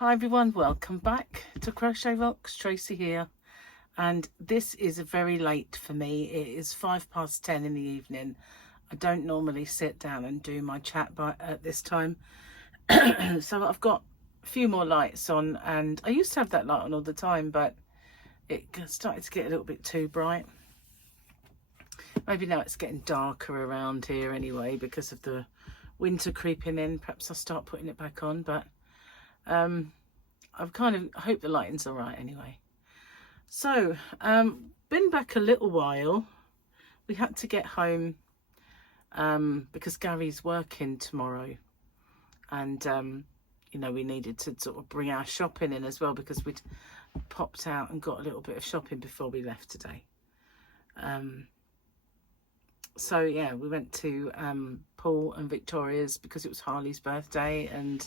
Hi everyone, welcome back to Crochet Rocks. Tracy here, and this is very late for me. It is 10:05 in the evening. I don't normally sit down and do my chat at this time. So I've got a few more lights on, and I used to have that light on all the time, but it started to get a little bit too bright. Maybe now it's getting darker around here anyway because of the winter creeping in. Perhaps I'll start putting it back on, but I hope the lighting's all right anyway. So, been back a little while. We had to get home because Gary's working tomorrow, and you know, we needed to sort of bring our shopping in as well because we'd popped out and got a little bit of shopping before we left today. So yeah, we went to Paul and Victoria's because it was Harley's birthday, and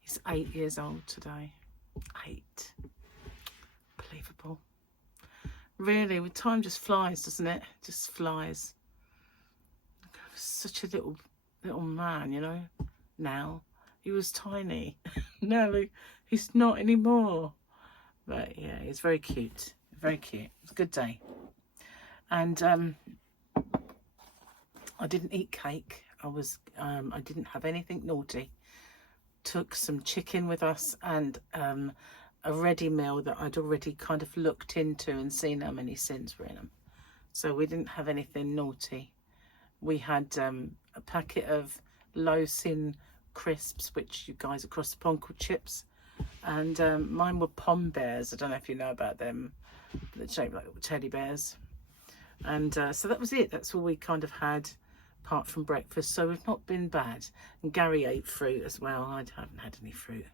he's 8 years old today. 8. Believable. Really, with time just flies, doesn't it? Just flies. Such a little man, you know. Now he was tiny. Now he's not anymore. But yeah, he's very cute. Very cute. It was a good day. And I didn't eat cake. I didn't have anything naughty. Took some chicken with us and a ready meal that I'd already kind of looked into and seen how many sins were in them. So we didn't have anything naughty. We had a packet of low sin crisps, which you guys across the pond called chips, and mine were pom bears. I don't know if you know about them. They're shaped like little teddy bears. And so that was it. That's all we kind of had apart from breakfast. So we've not been bad. And Gary ate fruit as well. I haven't had any fruit,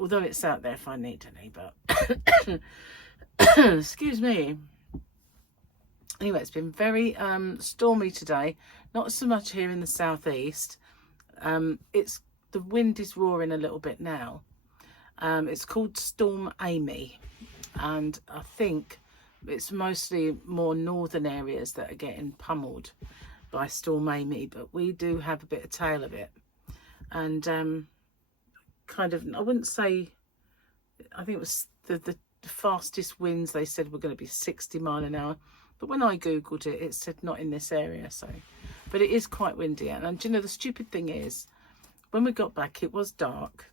although it's out there if I need any, but excuse me. Anyway, it's been very stormy today. Not so much here in the southeast. The wind is roaring a little bit now. It's called Storm Amy, and I think it's mostly more northern areas that are getting pummeled by Storm Amy, but we do have a bit of tail of it. And kind of, I wouldn't say, I think it was the fastest winds they said were going to be 60 miles an hour, but when I googled it, it said not in this area. So, but it is quite windy. And you know, the stupid thing is, when we got back, it was dark,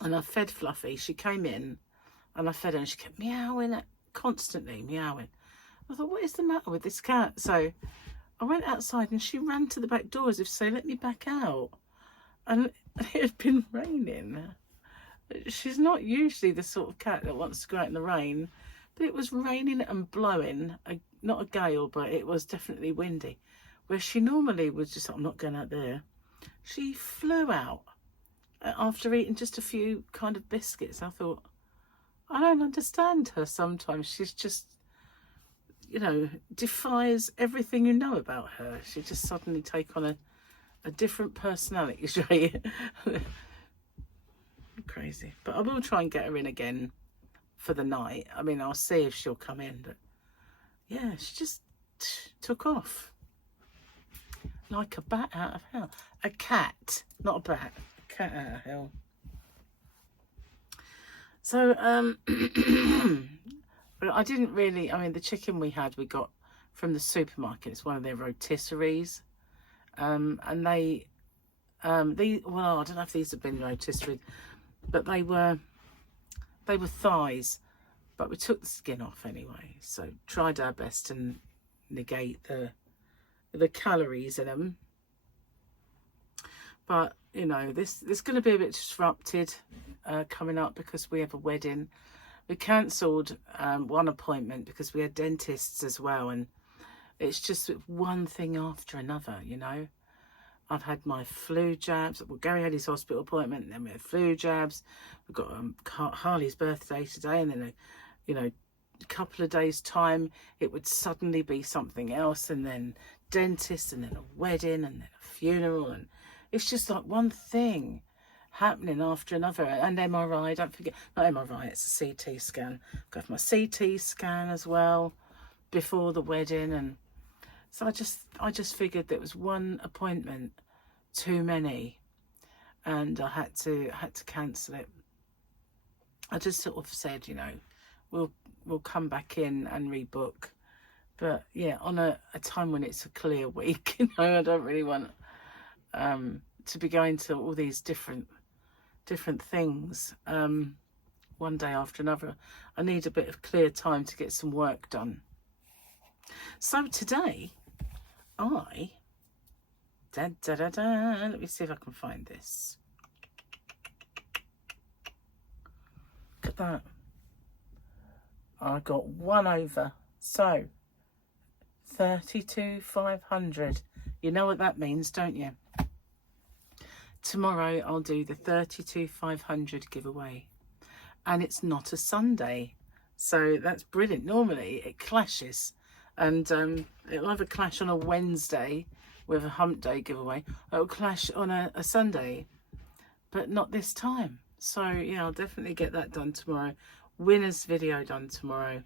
and I fed Fluffy. She came in and I fed her, and she kept meowing, constantly meowing. I thought, what is the matter with this cat? So I went outside and she ran to the back door as if to say, let me back out. And it had been raining. She's not usually the sort of cat that wants to go out in the rain, but it was raining and blowing, not a gale, but it was definitely windy. Where she normally was just, I'm not going out there. She flew out after eating just a few kind of biscuits. I thought, I don't understand her sometimes. She's just, you know, defies everything you know about her. She just suddenly take on a different personality trait. Crazy. But I will try and get her in again for the night. I mean, I'll see if she'll come in, but yeah, she just took off like a bat out of hell. A cat, not a bat, a cat out of hell. So but I didn't really, I mean, the chicken we got from the supermarket. It's one of their rotisseries. And well, I don't know if these have been rotisserie, but they were thighs, but we took the skin off anyway. So tried our best to negate the calories in them. But you know, this is going to be a bit disrupted coming up because we have a wedding. We cancelled one appointment because we had dentists as well, and it's just one thing after another, you know. I've had my flu jabs. Well, Gary had his hospital appointment, and then we had flu jabs. We've got Harley's birthday today, and then, you know, a couple of days' time, it would suddenly be something else, and then dentist, and then a wedding, and then a funeral, and it's just like one thing happening after another. And MRI, don't forget, not MRI, it's a CT scan. I've got my CT scan as well before the wedding, and so I just figured there was one appointment too many. and I had to cancel it. I just sort of said, you know, we'll come back in and rebook. But yeah, on a time when it's a clear week, you know, I don't really want to be going to all these different things one day after another. I need a bit of clear time to get some work done. So today, let me see if I can find this. Look at that. I got 1 over. So 32,500. You know what that means, don't you? Tomorrow I'll do the 32,500 giveaway, and it's not a Sunday, so that's brilliant. Normally it clashes, and it'll either clash on a Wednesday with a hump day giveaway, or it'll clash on a Sunday, but not this time. So yeah, I'll definitely get that done tomorrow. Winners video done tomorrow,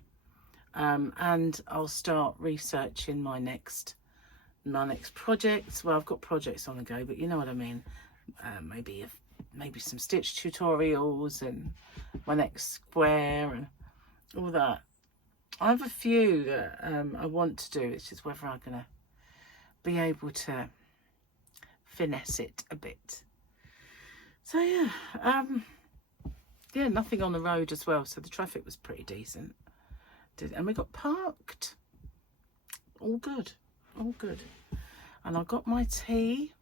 and I'll start researching my next projects. Well, I've got projects on the go, but you know what I mean. Maybe some stitch tutorials and my next square and all that. I have a few that I want to do. It's just whether I'm gonna be able to finesse it a bit. So yeah, yeah, nothing on the road as well, so the traffic was pretty decent. And we got parked. All good, all good. And I got my tea.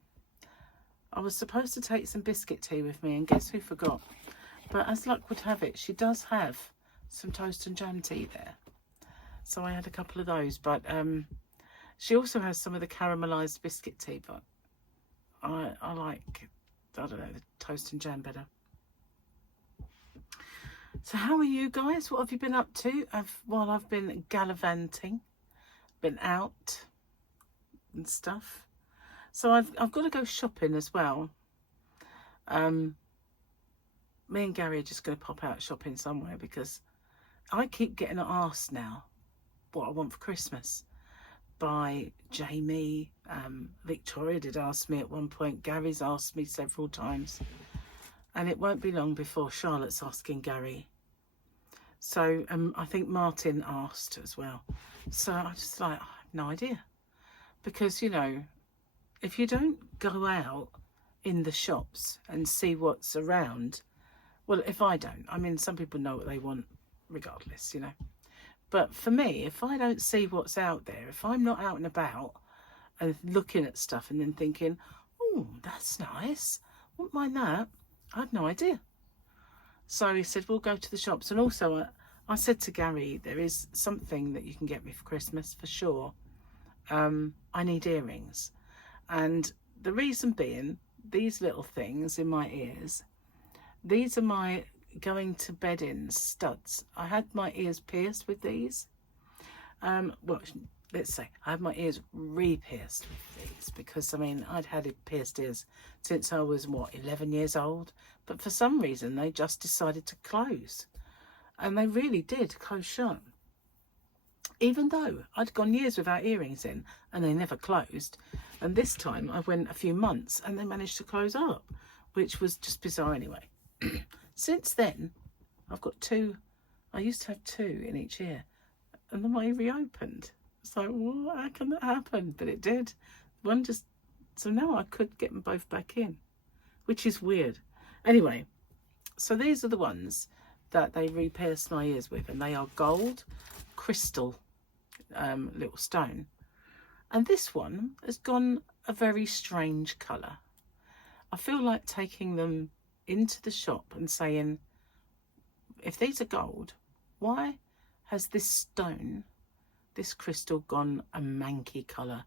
I was supposed to take some biscuit tea with me, and guess who forgot? But as luck would have it, she does have some toast and jam tea there. So I had a couple of those, but she also has some of the caramelised biscuit tea, but I like, I don't know, the toast and jam better. So how are you guys? What have you been up to? While I've been gallivanting, been out and stuff. So I've got to go shopping as well. Me and Gary are just going to pop out shopping somewhere, because I keep getting asked now what I want for Christmas by Jamie. Victoria did ask me at one point. Gary's asked me several times. And it won't be long before Charlotte's asking Gary. So I think Martin asked as well. So I just like, I have no idea. Because, you know, if you don't go out in the shops and see what's around, well, if I don't, I mean, some people know what they want regardless, you know. But for me, if I don't see what's out there, if I'm not out and about and looking at stuff and then thinking, oh, that's nice, wouldn't mind that, I had no idea. So he said, we'll go to the shops. And also I said to Gary, there is something that you can get me for Christmas for sure. I need earrings. And the reason being, these little things in my ears, these are my going to bed in studs. I had my ears pierced with these. Well, let's say I had my ears re-pierced with these, because I mean, I'd had it pierced ears since I was, what, 11 years old. But for some reason, they just decided to close. And they really did close shut. Even though I'd gone years without earrings in and they never closed. And this time I went a few months and they managed to close up, which was just bizarre anyway. Since then, I've got 2. I used to have 2 in each ear, and then I reopened. It's like, well, how can that happen? But it did. One just, so now I could get them both back in, which is weird. Anyway, so these are the ones that they re-pierced my ears with, and they are gold crystal little stone. And this one has gone a very strange colour. I feel like taking them into the shop and saying, if these are gold, why has this stone, this crystal, gone a manky colour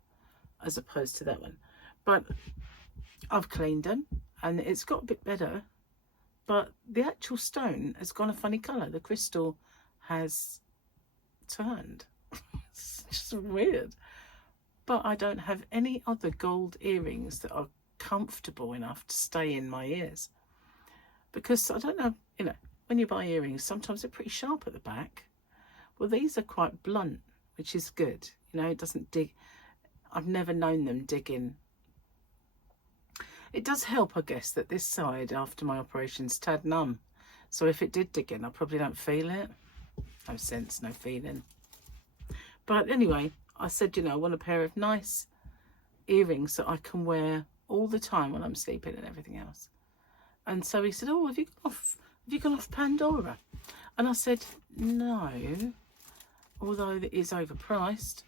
as opposed to that one? But I've cleaned them and it's got a bit better, but the actual stone has gone a funny colour. The crystal has turned. It's just weird. But I don't have any other gold earrings that are comfortable enough to stay in my ears. Because I don't know, you know, when you buy earrings, sometimes they're pretty sharp at the back. Well, these are quite blunt, which is good. You know, it doesn't dig. I've never known them digging. It does help, I guess, that this side after my operation's tad numb. So if it did dig in, I probably don't feel it. No sense, no feeling. But anyway, I said, you know, I want a pair of nice earrings that I can wear all the time when I'm sleeping and everything else. And so he said, oh, have you gone off Pandora? And I said, no, although it is overpriced,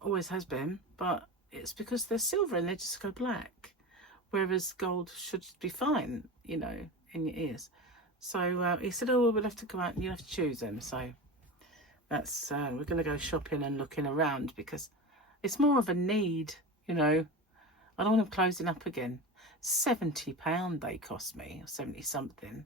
always has been, but it's because they're silver and they just go black, whereas gold should be fine, you know, in your ears. So he said, oh, well, we'll have to go out and you'll have to choose them. So that's, we're going to go shopping and looking around because it's more of a need, you know. I don't want them closing up again. £70 they cost me, or 70 something,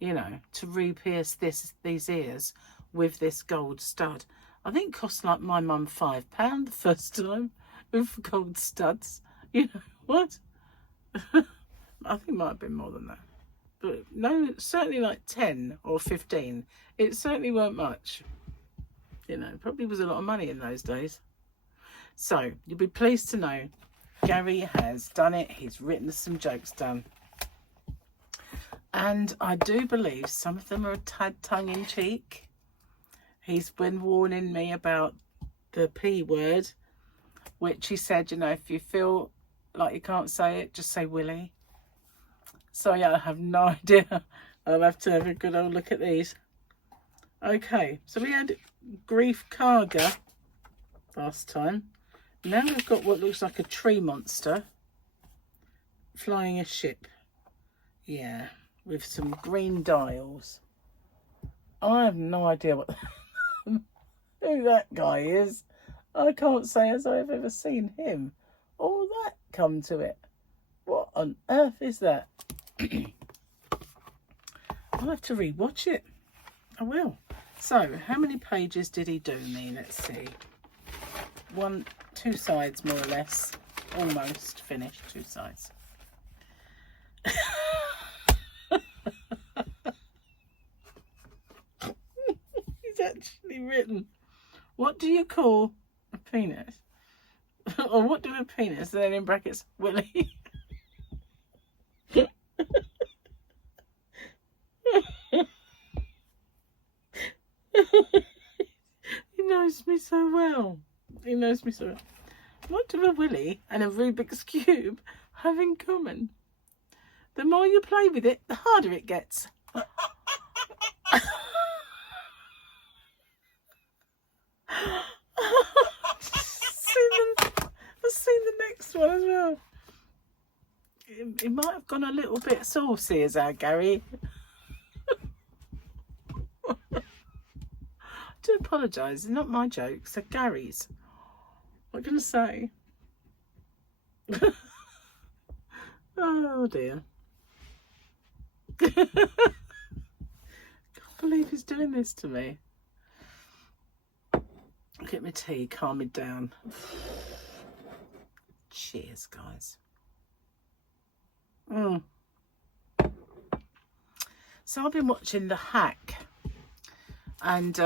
you know, to re-pierce these ears with this gold stud. I think it cost like my mum £5 the first time with gold studs. You know what? I think it might have been more than that. But no, certainly like 10 or 15. It certainly weren't much. You know, probably was a lot of money in those days. So you'll be pleased to know Gary has done it. He's written some jokes down. And I do believe some of them are a tad tongue-in-cheek. He's been warning me about the P word, which he said, you know, if you feel like you can't say it, just say Willy. So yeah, I have no idea. I'll have to have a good old look at these. Okay, so we had Grief Karga last time. Now we've got what looks like a tree monster flying a ship. Yeah, with some green dials. I have no idea what who that guy is. I can't say as I've ever seen him or that come to it. What on earth is that? I'll have to re-watch it. I will. So, how many pages did he do me? Let's see. 2 sides more or less. Almost finished, 2 sides. He's actually written, what do you call a penis? Or what do a penis, then in brackets, Willy? He knows me so well. He knows me so well. What do a Willy and a Rubik's Cube have in common? The more you play with it, the harder it gets. I've seen the next one as well. It might have gone a little bit saucy as our Gary. I do apologise, it's not my jokes, they're Gary's. What can I say? Oh dear. Can't believe he's doing this to me. Get my tea, calm me down. Cheers, guys. So I've been watching The Hack, and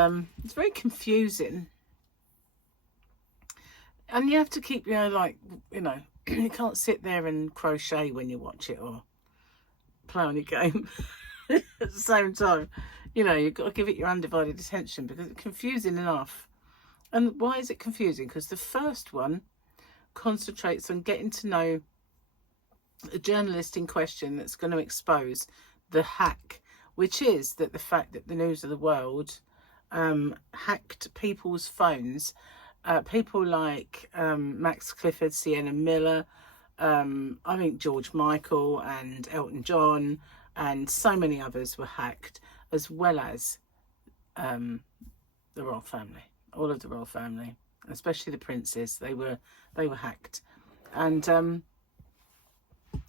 it's very confusing. And you have to keep, you know, you can't sit there and crochet when you watch it or play on your game at the same time. You know, you've got to give it your undivided attention because it's confusing enough. And why is it confusing? Because the first one concentrates on getting to know a journalist in question that's going to expose the hack, which is that the fact that the News of the World hacked people's phones. People like Max Clifford, Sienna Miller, I think George Michael and Elton John and so many others were hacked, as well as the royal family, all of the royal family, especially the princes. They were hacked, and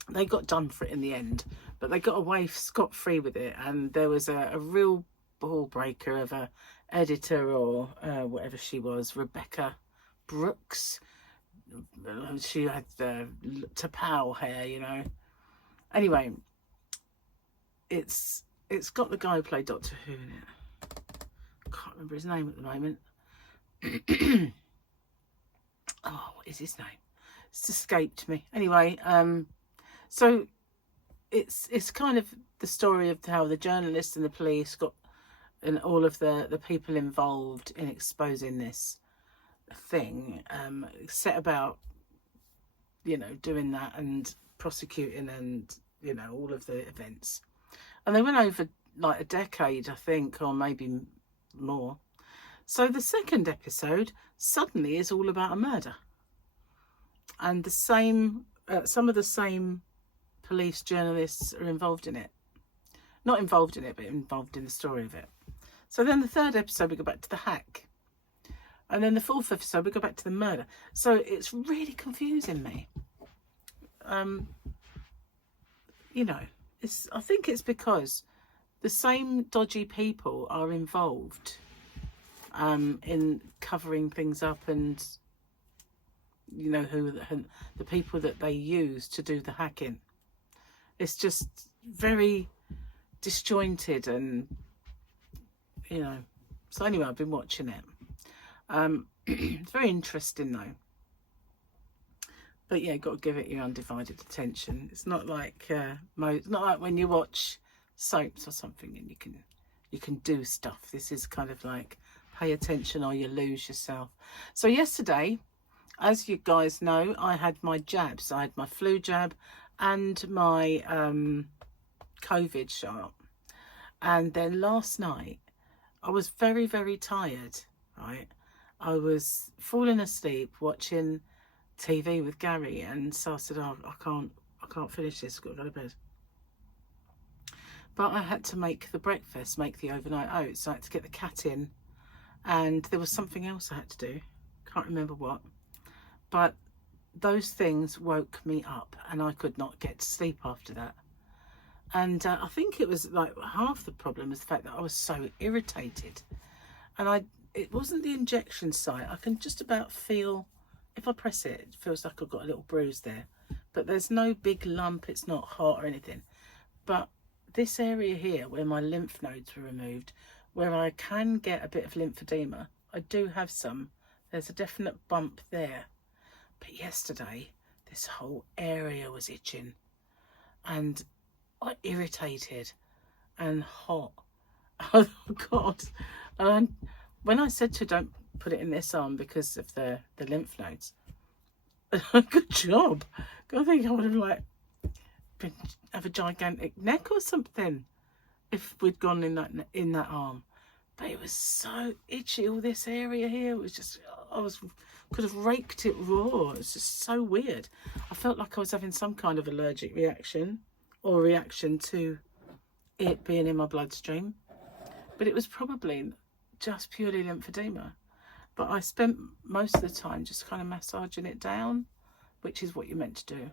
they got done for it in the end, but they got away scot-free with it. And there was a real ball breaker of a editor, or whatever she was, Rebecca Brooks. She had the Tapao hair, you know. Anyway, it's got the guy who played Doctor Who in it. I can't remember his name at the moment. Oh, what is his name? It's escaped me. Anyway, So it's kind of the story of how the journalists and the police got, and all of the people involved in exposing this thing, set about, doing that and prosecuting and, all of the events. And they went over like a decade, I think, or maybe more. So the second episode suddenly is all about a murder. And the same, some of the same police journalists are involved in it. Not involved in it, but involved in the story of it. So then the third episode, we go back to the hack. And then the fourth episode, we go back to the murder. So it's really confusing me. I think it's because the same dodgy people are involved in covering things up, and who the people that they use to do the hacking. It's just very disjointed, and so anyway, I've been watching it. It's very interesting though, but yeah, got to give it your undivided attention. It's not like it's not like when you watch soaps or something and you can do stuff. This is kind of like pay attention or you lose yourself. So yesterday, as you guys know, I had my jabs. I had my flu jab and my COVID shot. And then last night, I was very, very tired, right? I was falling asleep watching TV with Gary, and so I said, oh, I can't finish this, I've got to go to bed. But I had to make the breakfast, make the overnight oats. I had to get the cat in, and there was something else I had to do. Can't remember what. But those things woke me up, and I could not get to sleep after that. And I think it was like half the problem was the fact that I was so irritated. And it wasn't the injection site. I can just about feel, if I press it, it feels like I've got a little bruise there. But there's no big lump, it's not hot or anything. But this area here, where my lymph nodes were removed, where I can get a bit of lymphedema, I do have some. There's a definite bump there. But yesterday, this whole area was itching. And irritated and hot. Oh God. And when I said to don't put it in this arm because of the lymph nodes, good job. I think I would have have a gigantic neck or something if we'd gone in that arm. But it was so itchy. All this area here was just, could have raked it raw. It's just so weird. I felt like I was having some kind of allergic reaction, or reaction to it being in my bloodstream, but it was probably just purely lymphedema. But I spent most of the time just kind of massaging it down, which is what you're meant to do.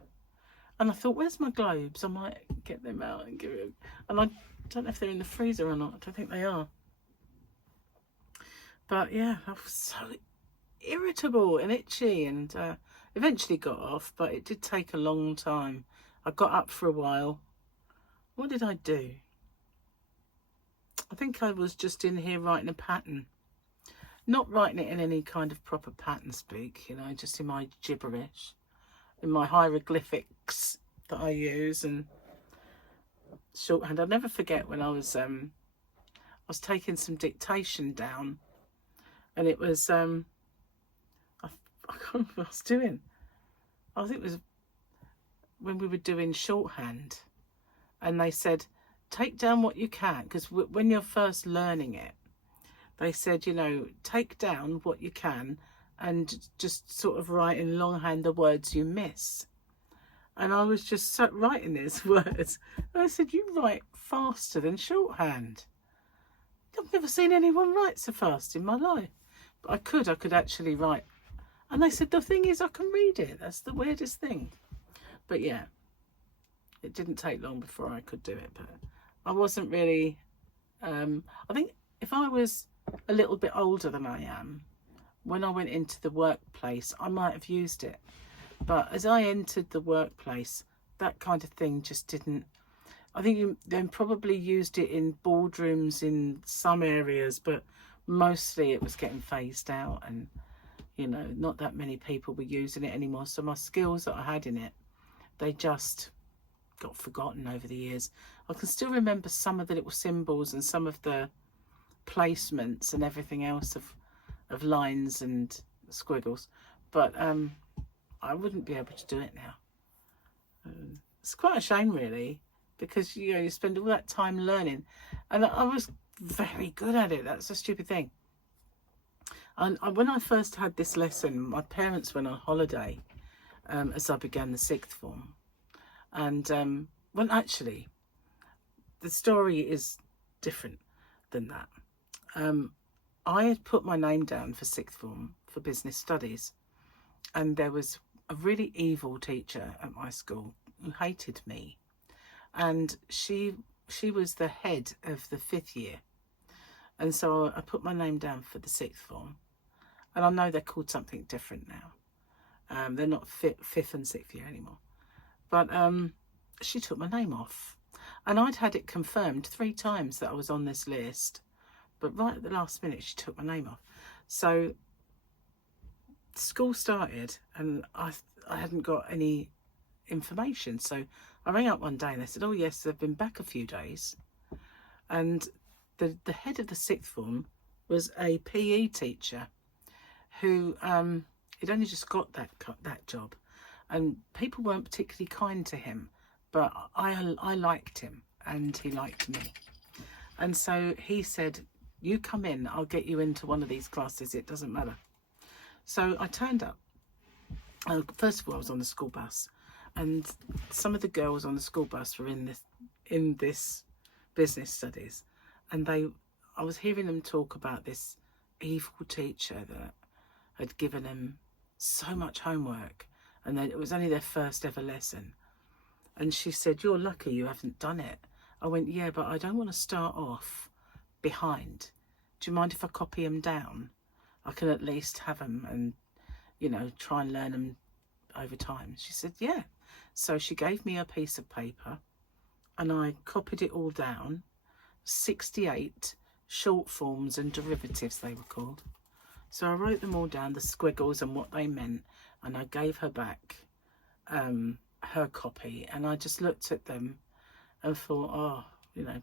And I thought, where's my globes? I might get them out and give it. And I don't know if they're in the freezer or not. I don't think they are. But yeah, I was so irritable and itchy, and eventually got off, but it did take a long time. I got up for a while. What did I do? I think I was just in here writing a pattern. Not writing it in any kind of proper pattern speak, just in my gibberish, in my hieroglyphics that I use and shorthand. I'll never forget when I was taking some dictation down, and it was I can't remember what I was doing. I think it was when we were doing shorthand, and they said take down what you can, because when you're first learning it, they said, take down what you can and just sort of write in longhand the words you miss. And I was just writing these words, and I said, you write faster than shorthand. I've never seen anyone write so fast in my life. But I could actually write. And they said, the thing is, I can read it. That's the weirdest thing. But yeah, it didn't take long before I could do it. But I wasn't really, I think if I was a little bit older than I am, when I went into the workplace, I might have used it. But as I entered the workplace, that kind of thing just didn't. I think you then probably used it in boardrooms in some areas, but mostly it was getting phased out, and not that many people were using it anymore. So my skills that I had in it, they just got forgotten over the years. I can still remember some of the little symbols and some of the placements and everything else of lines and squiggles, but I wouldn't be able to do it now. It's quite a shame, really, because you spend all that time learning, and I was very good at it. That's a stupid thing. And when I first had this lesson, my parents went on holiday as I began the sixth form, and well, actually, the story is different than that. I had put my name down for sixth form for business studies, and there was a really evil teacher at my school who hated me, and she was the head of the fifth year, and so I put my name down for the sixth form, and I know they're called something different now. They're not fifth and sixth year anymore, but she took my name off, and I'd had it confirmed 3 times that I was on this list, but right at the last minute she took my name off. So school started, and I hadn't got any information, so I rang up one day and they said, oh yes, they've been back a few days, and the head of the sixth form was a PE teacher who he'd only just got that job, and people weren't particularly kind to him, but I liked him and he liked me, and so he said, you come in, I'll get you into one of these classes, it doesn't matter. So I turned up. First of all, I was on the school bus, and some of the girls on the school bus were in this business studies, and I was hearing them talk about this evil teacher that had given them so much homework, and then it was only their first ever lesson. And she said, you're lucky you haven't done it. I went, yeah, but I don't want to start off behind. Do you mind if I copy them down? I can at least have them and, try and learn them over time. She said, yeah. So she gave me a piece of paper and I copied it all down. 68 short forms and derivatives, they were called. So I wrote them all down, the squiggles and what they meant, and I gave her back her copy, and I just looked at them and thought,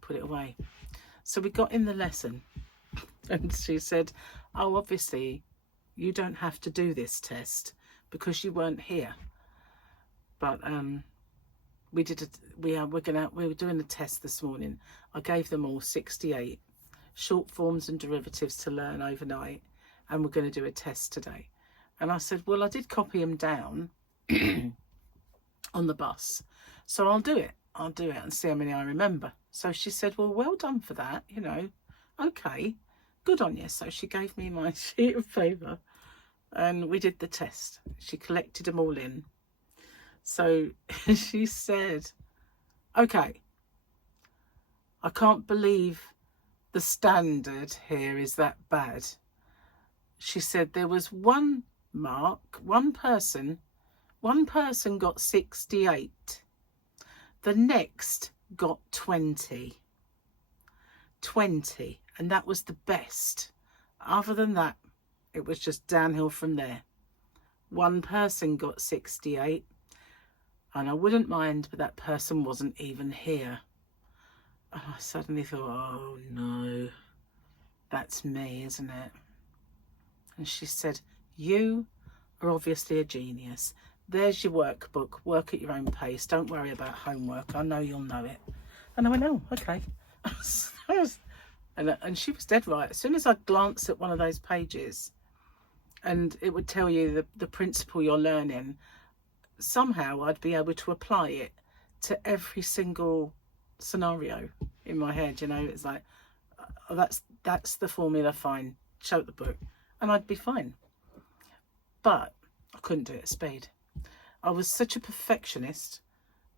put it away. So we got in the lesson, and she said, oh, obviously you don't have to do this test because you weren't here, but we were doing a test this morning. I gave them all 68 short forms and derivatives to learn overnight, and we're going to do a test today. And I said, well, I did copy them down on the bus, so I'll do it and see how many I remember. So she said, well done for that, okay, good on you. So she gave me my sheet of paper and we did the test. She collected them all in. So she said, okay, I can't believe the standard here is that bad. She said there was one person got 68. The next got 20, and that was the best. Other than that, it was just downhill from there. One person got 68, and I wouldn't mind, but that person wasn't even here. And I suddenly thought, oh no, that's me, isn't it? And she said, you are obviously a genius. There's your workbook. Work at your own pace. Don't worry about homework. I know you'll know it. And I went, oh, okay. And she was dead right. As soon as I glanced at one of those pages and it would tell you the principle you're learning, somehow I'd be able to apply it to every single scenario in my head. It's like, oh, that's the formula, fine. Show the book. And I'd be fine. But I couldn't do it at speed. I was such a perfectionist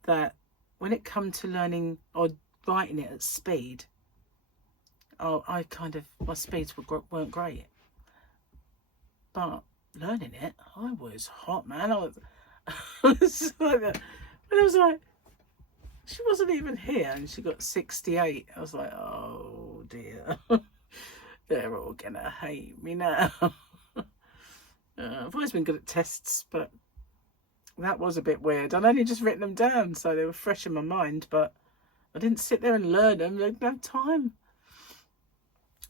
that when it come to learning or writing it at speed, my speeds weren't great. But learning it, I was hot, man. I was like that. And I was like, she wasn't even here and she got 68. I was like, oh dear. They're all gonna hate me now. I've always been good at tests, but that was a bit weird. I'd only just written them down, so they were fresh in my mind, but I didn't sit there and learn them. I didn't have time.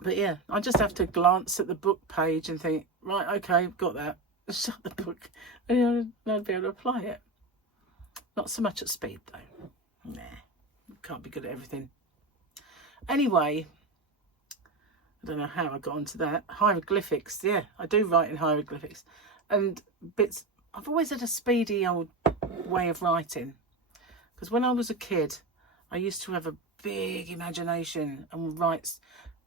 But yeah, I just have to glance at the book page and think, right, okay, got that. Shut the book. And I'd be able to apply it. Not so much at speed, though. Nah, can't be good at everything. Anyway, I don't know how I got onto that. Hieroglyphics, yeah, I do write in hieroglyphics. And bits, I've always had a speedy old way of writing. Because when I was a kid, I used to have a big imagination and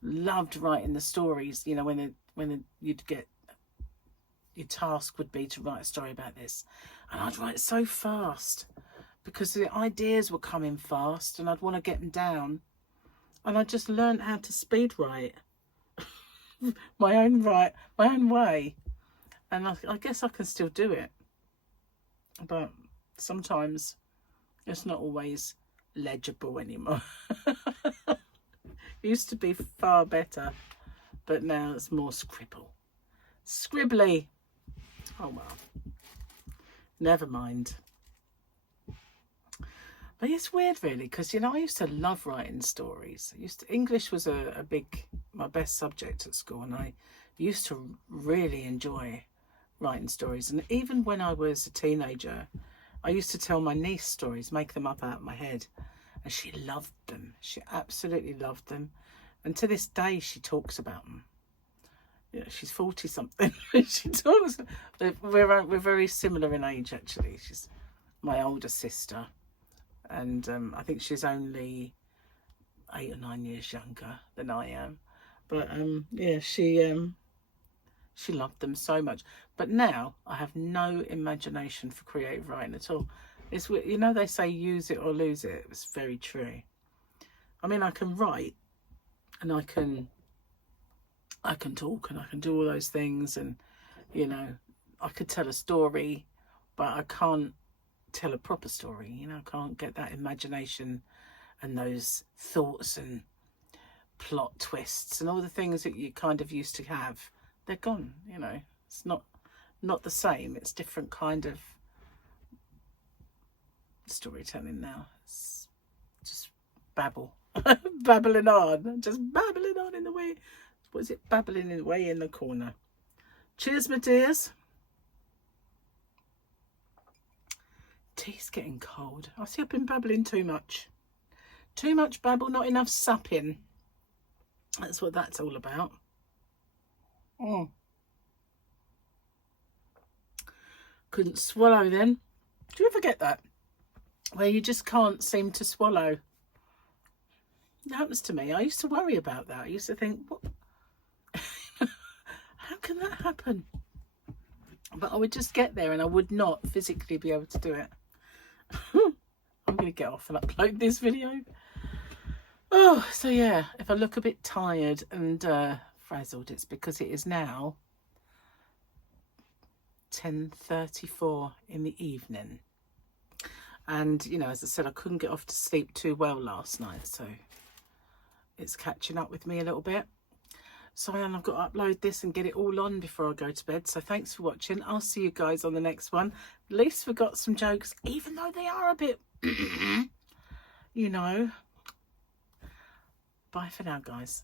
loved writing the stories. You know, when you'd get, your task would be to write a story about this. And I'd write so fast because the ideas were coming fast and I'd want to get them down. And I just learned how to speed write my own way. And I guess I can still do it. But sometimes it's not always legible anymore. It used to be far better, but now it's more scribbly. Oh well, never mind. But it's weird, really, because, you know, I used to love writing stories. English was my best subject at school, and I used to really enjoy writing stories. And even when I was a teenager, I used to tell my niece stories, make them up out of my head, and she loved them. She absolutely loved them, and to this day she talks about them. You know, she's 40 something. She talks. We're very similar in age, actually. She's my older sister, and I think she's only 8 or 9 years younger than I am. But yeah, she loved them so much. But now I have no imagination for creative writing at all. It's, you know, they say use it or lose it. It's very true. I mean, I can write and I can talk and I can do all those things, and, you know, I could tell a story, but I can't tell a proper story. You know, I can't get that imagination and those thoughts and plot twists and all the things that you kind of used to have. They're gone. You know, it's not the same. It's different kind of storytelling now. It's just babbling on, just babbling on in the way. What is it? Babbling away in the corner. Cheers, my dears. Tea's getting cold. I see I've been babbling too much. Too much babble, not enough supping. That's what that's all about. Couldn't swallow then. Do you ever get that? Where you just can't seem to swallow? It happens to me. I used to worry about that. I used to think, what? How can that happen? But I would just get there and I would not physically be able to do it. I'm going to get off and upload this video. Oh, so yeah, if I look a bit tired and frazzled, it's because it is now 10:34 in the evening. And, you know, as I said, I couldn't get off to sleep too well last night, so it's catching up with me a little bit. So I've got to upload this and get it all on before I go to bed. So thanks for watching. I'll see you guys on the next one. At least we got some jokes, even though they are a bit, you know. Bye for now, guys.